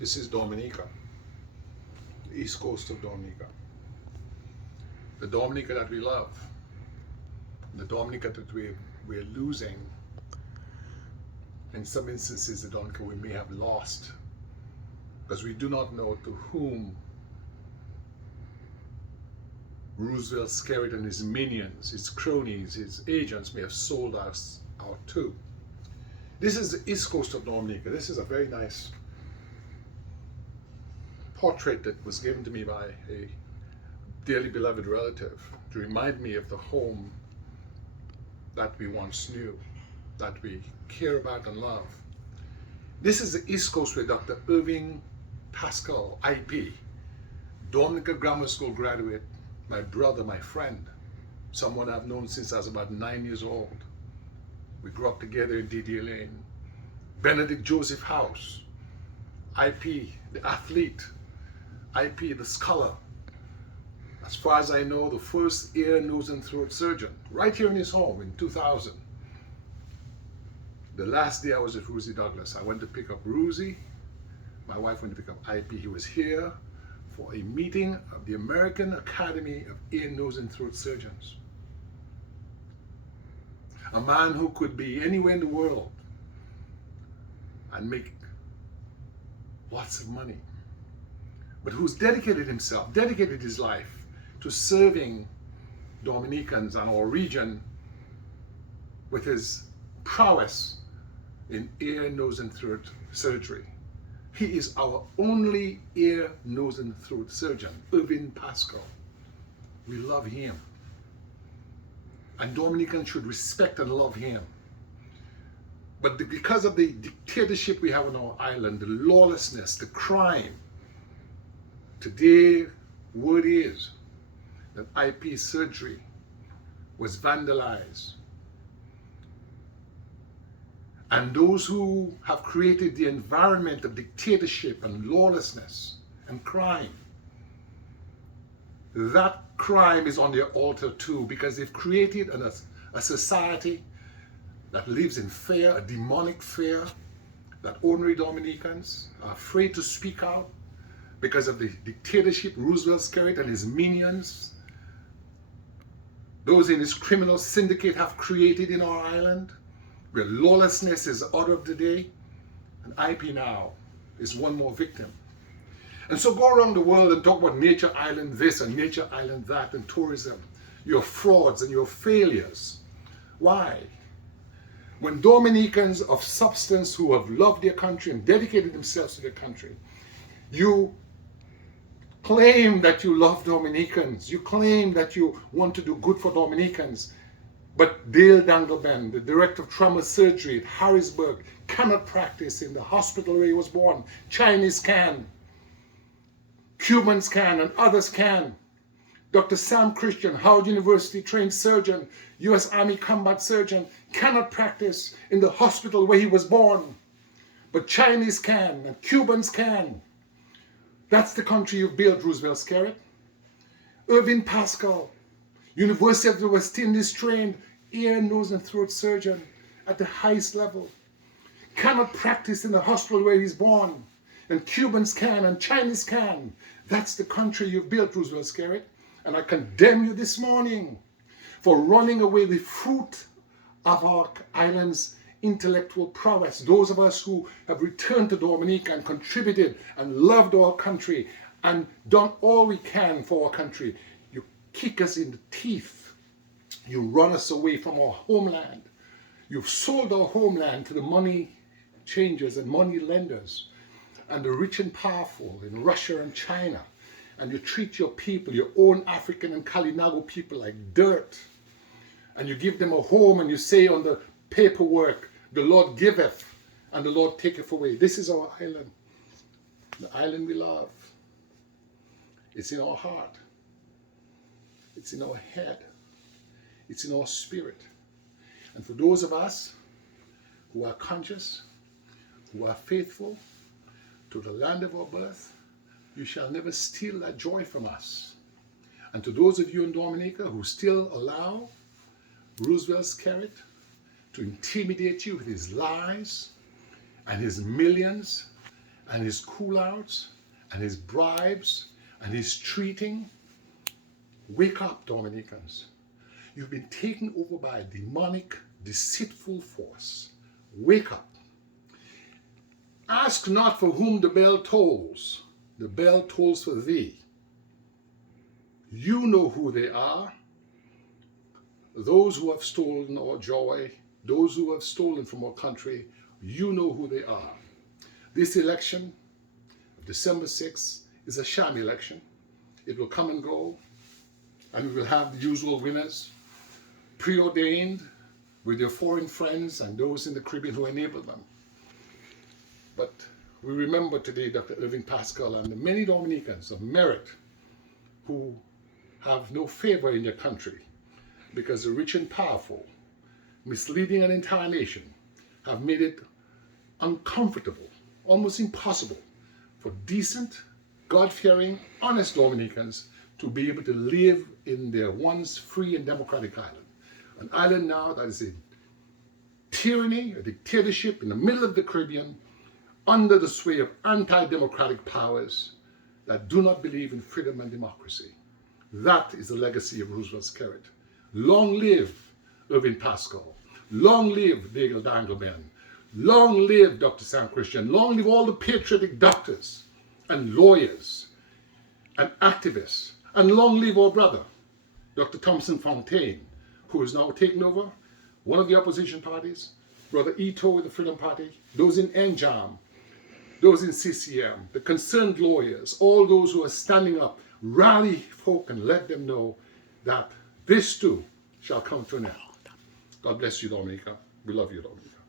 This is Dominica, the east coast of Dominica. The Dominica that we love, the Dominica that we're losing. In some instances, the Dominica we may have lost because we do not know to whom Roosevelt Skerritt and his minions, his cronies, his agents may have sold us out to. This is the east coast of Dominica. This is a very nice portrait that was given to me by a dearly beloved relative to remind me of the home that we once knew, that we care about and love. This is the east coast where Dr. Irving Pascal, IP, Dominica Grammar School graduate, my brother, my friend, someone I've known since I was about 9 years old. We grew up together in Didier Lane. Benedict Joseph House, IP, the athlete, IP, the scholar. As far as I know, the first ear, nose, and throat surgeon, right here in his home in 2000. The last day I was with Rosie Douglas, I went to pick up Rosie. My wife went to pick up IP. He was here for a meeting of the American Academy of Ear, Nose, and Throat Surgeons. A man who could be anywhere in the world and make lots of money, but who's dedicated his life to serving Dominicans and our region with his prowess in ear, nose, and throat surgery. He is our only ear, nose, and throat surgeon, Irving Pascal. We love him. And Dominicans should respect and love him. But because of the dictatorship we have on our island, the lawlessness, the crime, today, word is that IP surgery was vandalized. And those who have created the environment of dictatorship and lawlessness and crime, that crime is on their altar too, because they've created a society that lives in fear, a demonic fear, that ordinary Dominicans are afraid to speak out because of the dictatorship Roosevelt Skerritt and his minions, those in his criminal syndicate have created in our island, where lawlessness is the order of the day, and IP now is one more victim. And so go around the world and talk about Nature Island this and Nature Island that and tourism, your frauds and your failures. Why? When Dominicans of substance who have loved their country and dedicated themselves to their country, you claim that you love Dominicans, you claim that you want to do good for Dominicans, but Dale Dangleben, the director of trauma surgery at Harrisburg, cannot practice in the hospital where he was born. Chinese can, Cubans can, and others can. Dr. Sam Christian, Howard University trained surgeon, US Army combat surgeon, cannot practice in the hospital where he was born. But Chinese can, and Cubans can. That's the country you've built, Roosevelt Skerritt. Irving Pascal, University of the West Indies trained ear, nose, and throat surgeon at the highest level, cannot practice in the hospital where he's born. And Cubans can, and Chinese can. That's the country you've built, Roosevelt Skerritt. And I condemn you this morning for running away the fruit of our island's intellectual prowess. Those of us who have returned to Dominica and contributed and loved our country and done all we can for our country. You kick us in the teeth. You run us away from our homeland. You've sold our homeland to the money changers and money lenders and the rich and powerful in Russia and China. And you treat your people, your own African and Kalinago people, like dirt. And you give them a home and you say on the paperwork, the Lord giveth and the Lord taketh away. This is our island. The island we love. It's in our heart. It's in our head. It's in our spirit. And for those of us who are conscious, who are faithful to the land of our birth, you shall never steal that joy from us. And to those of you in Dominica who still allow Roosevelt Skerritt to intimidate you with his lies and his millions and his cool-outs and his bribes and his treating. Wake up, Dominicans. You've been taken over by a demonic, deceitful force. Wake up. Ask not for whom the bell tolls. The bell tolls for thee. You know who they are. Those who have stolen our joy, those who have stolen from our country, you know who they are. This election, December 6th, is a sham election. It will come and go, and we will have the usual winners, preordained with their foreign friends and those in the Caribbean who enable them. But we remember today Dr. Irving Pascal and the many Dominicans of merit who have no favor in their country because the rich and powerful, misleading an entire nation, have made it uncomfortable, almost impossible for decent, God-fearing, honest Dominicans to be able to live in their once free and democratic island. An island now that is in tyranny, a dictatorship in the middle of the Caribbean, under the sway of anti-democratic powers that do not believe in freedom and democracy. That is the legacy of Roosevelt's carrot. Long live Irving Pascal. Long live Daigle Dangleman. Long live Dr. Sam Christian. Long live all the patriotic doctors and lawyers and activists. And long live our brother, Dr. Thompson Fontaine, who is now taking over one of the opposition parties, Brother Ito with the Freedom Party, those in NJAM, those in CCM, the concerned lawyers, all those who are standing up. Rally folk and let them know that this too shall come to an end. God bless you, Dominica. We love you, Dominica.